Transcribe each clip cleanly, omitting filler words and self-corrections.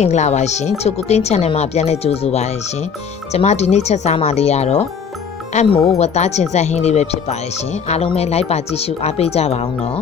မင်္ဂလာပါရှင်ချိုကူကင်း channel မှာပြန်လည်ကြိုဆိုပါရရှင်ကျွန်မဒီနေ့ချက်စားမှလေးရတော့အမိုးဝတ်သားချင်းဆက်ဟင်းလေးပဲဖြစ်ပါတယ်ရှင်အားလုံးပဲ like ပါကြည့်ရှုအားပေးကြပါအောင်နော်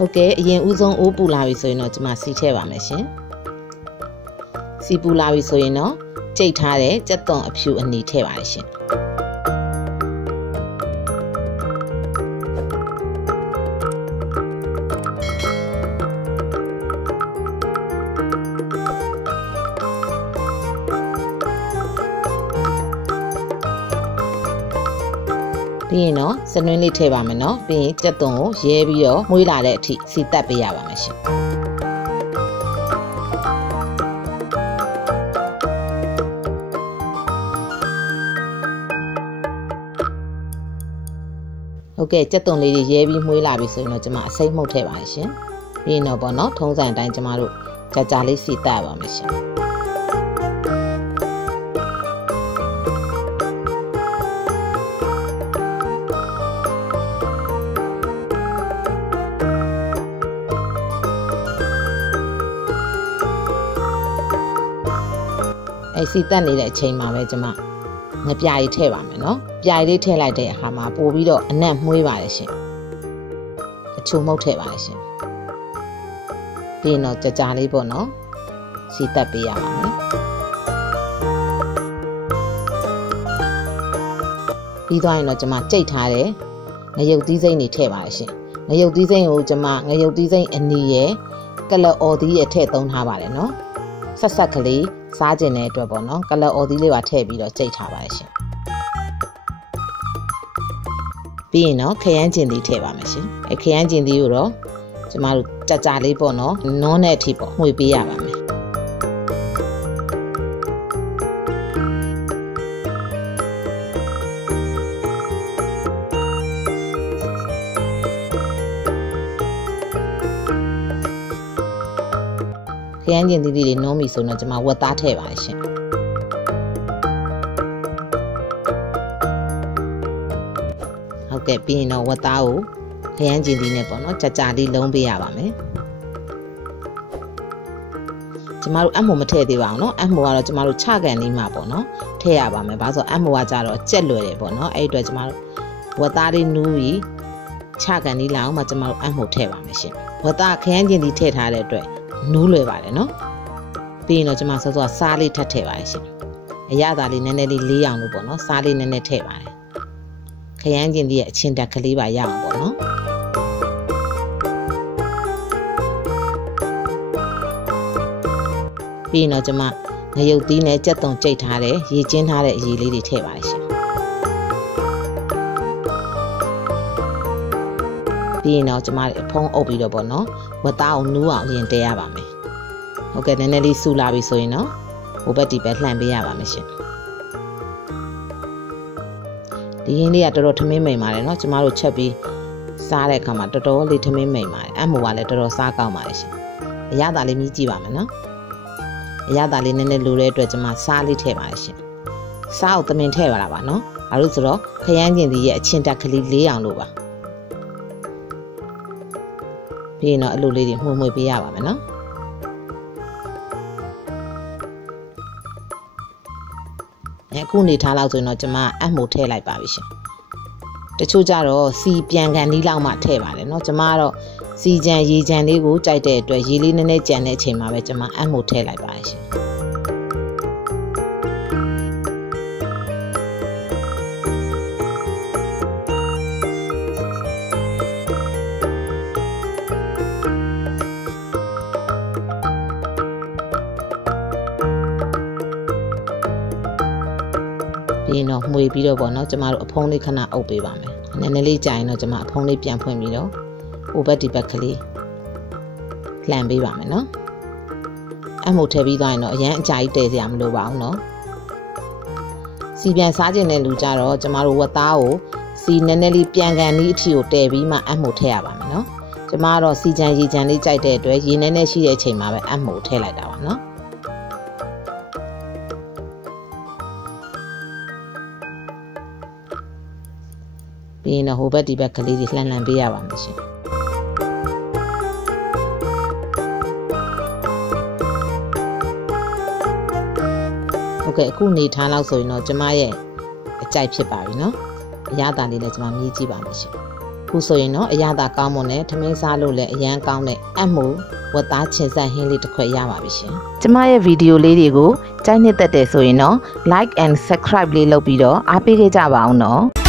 ဟုတ်ကဲ့အရင်ဦးဆုံးအိုးပူလာပြီဆိုရင်တော့ကျွန်မစီထည့်ပါမယ်ရှင်စီပူလာပြီဆိုရင်တော့ကြိတ်ထားတဲ့ကြက်သွန်အဖြူအနီထည့်ပါရရှင်ပြီးရင်တော့စနွင်းလေးထည့်ပါမယ်နော်ပြီးရင်ကြက်သွန်ကိုရဲပြီးတော့မွေးလာတဲ့အထိစီတက်ပေးရပါမယ်ရှင်ဟုတ်ကဲ့ကြက်သွန်လေးတွေရဲပြီးမွေးလာပြီဆိုရင်တော့ကျွန်မအစိမ့်မှုတ်ထည့်ပါရှင်ပြီးရင်တော့ပေါ့နော်ထုံးစံအတိုင်းကျွန်မတို့ကြာကြာလေးစီတက်ပါမယ်ရှင်စီတက်နေတဲ့အချိန်မှာပဲကျွန်မငပြားကြီးထည့်ပါမယ်နော်ပြားကြီးလေးထည့်လိုက်တဲ့အခါမှာပို့ပြီးတော့အနက်မှုေးပါတယ်ရှင်အချိုမှုတ်ထည့်ပါတယ်ရှင်ပြီးရင်တော့ကြာကြာလေးပေါ့နော်စီတက်ပေးရပါမယ်ပြီးသွားရင်တော့ကျွန်မကြိတ်ထားတဲ့ငရုတ်သီးစိမ့်တွေထည့်ပါတယ်ရှင်ငရုတ်သီးစိမ့်ကိုကျွန်မငရုတ်သီးစိမ့်အနီရဲ့ကလအော်သီးရဲ့ထည့်သုံးထားပါတယ်နော်ဆက်ဆက်ကလေးစားကျင်တဲ့အတွက်ပေါ့နော်ကလအော်သီးလေးပါထည့်ပြီးတော့ကြိတ်ထားပါရှင်ပြီးရင်တော့ခရမ်းကျင်သီးထည့်ပါမယ်ရှင်ခရမ်းကျင်သီးကိုတော့ကျမတို့ကြာကြာလေးပေါ့နော်နွန်းတဲ့အထိပေါ့မှွေပေးရပါမယ်ခရမ်းကျင်သီးလေးတွေနုံးပြီဆိုတော့ကျွန်မဝက်သားထည့်ပါရှင်ဟုတ်ကဲ့ပြီးရင်တော့ဝက်သားကိုခရမ်းကျင်သီးနဲ့ပေါ့နော်ကြာကြာလေးလုံးပေးရပါမယ်ကျွန်မတို့အမိုးမထည့်သေးပါဘူးเนาะအမိုးကတော့ကျွန်မတို့ချကန်လေးမှာပေါ့နော်ထည့်ရပါမယ်ဘာလို့ဆိုအမိုးကကြတော့ကြက်လွယ်တယ်ပေါ့နော်အဲ့အတွက်ကျွန်မတို့ဝက်သားလေးနူးပြီးချကန်လေးလာအောင်မှကျွန်မတို့အမိုးထည့်ပါမယ်ရှင်ဝက်သားခရမ်းကျင်သီးထည့်ထားတဲ့အတွက်နူးလွယ်ပါတယ်နော်ပြီးရင်တော့ကျွန်မစောစောစားလေးထပ်ထည့်ပါတယ်ရှင်အရသာလေးနည်းနည်းလေးလေးအောင်လို့ပေါ့နော်စားလေးနည်းနည်းထည့်ပါတယ်ခရမ်းကျင်သီးရဲ့အချင်းတက်ကလေးပါရအောင်ပေါ့နော်ပြီးရင်တော့ကျွန်မငရုတ်သီးနဲ့ကြက်သွန်ကြိတ်ထားတဲ့ရေကျင်းထားတဲ့အရည်လေးတွေထည့်ပါတယ်ရှင်ပြီးရင်တော့ကျွန်မအဖုံးအုပ်ပြီးတော့ပေါ့နော်ဝက်သားအောင်နူးအောင်ရင်တဲရပါမယ်ဟုတ်ကဲ့နည်းနည်းလေးစူလာပြီဆိုရင်တော့ဟိုဘက်ဒီဘက်လှန်ပေးရပါမယ်ရှင်ဒီရင်းလေးကတော်တော်ထမင်းမိန်ပါတယ်နော်ကျွန်မတို့ချက်ပြီးစားတဲ့အခါမှာတော်တော်လေးထမင်းမိန်ပါတယ်အမိုးကလည်းတော်တော်စားကောင်းပါတယ်ရှင်အရသာလေးမြည်ကြည့်ပါမယ်နော်အရသာလေးနည်းနည်းလိုတဲ့အတွက်ကျွန်မစားလေးထည့်ပါတယ်ရှင်စားကိုသမင်ထည့်ပါလားပါနော်ဘာလို့ဆိုတော့ခရမ်းကျင်သီးရဲ့အချင်းတက်ကလေးလေးအောင်လို့ပါပြီးရင်တော့အလိုလေးတွေမှုမွေပေးရပါမယ်နော်အခုနေထားလောက်ဆိုရင်တော့ကျွန်မအမိုးထည့်လိုက်ပါပြီရှင်တချို့ကြတော့စီပြန်ကန်နီးလောက်မှထည့်ပါတယ်เนาะကျွန်မကတော့စီကြံရေကြံလေးကိုကြိုက်တဲ့အတွက်ရေလေးနည်းနည်းကြံတဲ့အချိန်မှာပဲကျွန်မအမိုးထည့်လိုက်ပါတယ်ရှင် ပြီးရင်တော့မှွေပြီးတော့ပေါ့နော်ကျမတို့အဖုံးလေးခဏအုပ်ပေးပါမယ်နည်းနည်းလေးကြာရင်တော့ကျမအဖုံးလေးပြန်ဖွင့်ပြီးတော့ဟိုဘက်ဒီဘက်ကလေးလှန်ပေးပါမယ်နော်အမှုထည့်ပြီးသွားရင်တော့အရန်အကြာကြီးတည်စရာမလိုပါဘူးနော်စီပြန်စားခြင်းတဲ့လူကြတော့ကျမတို့ဝက်သားကိုစီနည်းနည်းလေးပြန်ကန်လေးအထိကိုတည်ပြီးမှအမှုထည့်ရပါမယ်နော်ကျမကတော့စီချံရေချံလေးကြိုက်တဲ့အတွက်ရေနည်းနည်းရှိတဲ့အချိန်မှာပဲအမှုထည့်လိုက်တာပါနော်ပြီးရင်တော့ဟိုဘက်ဒီဘက်ကလေးတွေလှန်ပေးရပါမယ်ရှင်ဟုတ်ကဲ့အခုနေထားလောက်ဆိုရင်တော့ကျမရဲ့အကြိုက်ဖြစ်ပါပြီနော်အရသာလေးလည်းကျမမြည်ကြည့်ပါမယ်ရှင်ခုဆိုရင်တော့အရသာကောင်းမွန်တဲ့ထမင်းစားလို့လည်းအရန်ကောင်းတဲ့အမှုဝက်သားချင်ဆက်ဟင်းလေးတစ်ခွက်ရပါပြီရှင်ကျမရဲ့ဗီဒီယိုလေးတွေကိုကြိုက်နှစ်သက်တယ်ဆိုရင်တော့ like and subscribe လေးလုပ်ပြီးတော့အားပေးခဲ့ကြပါအောင်နော်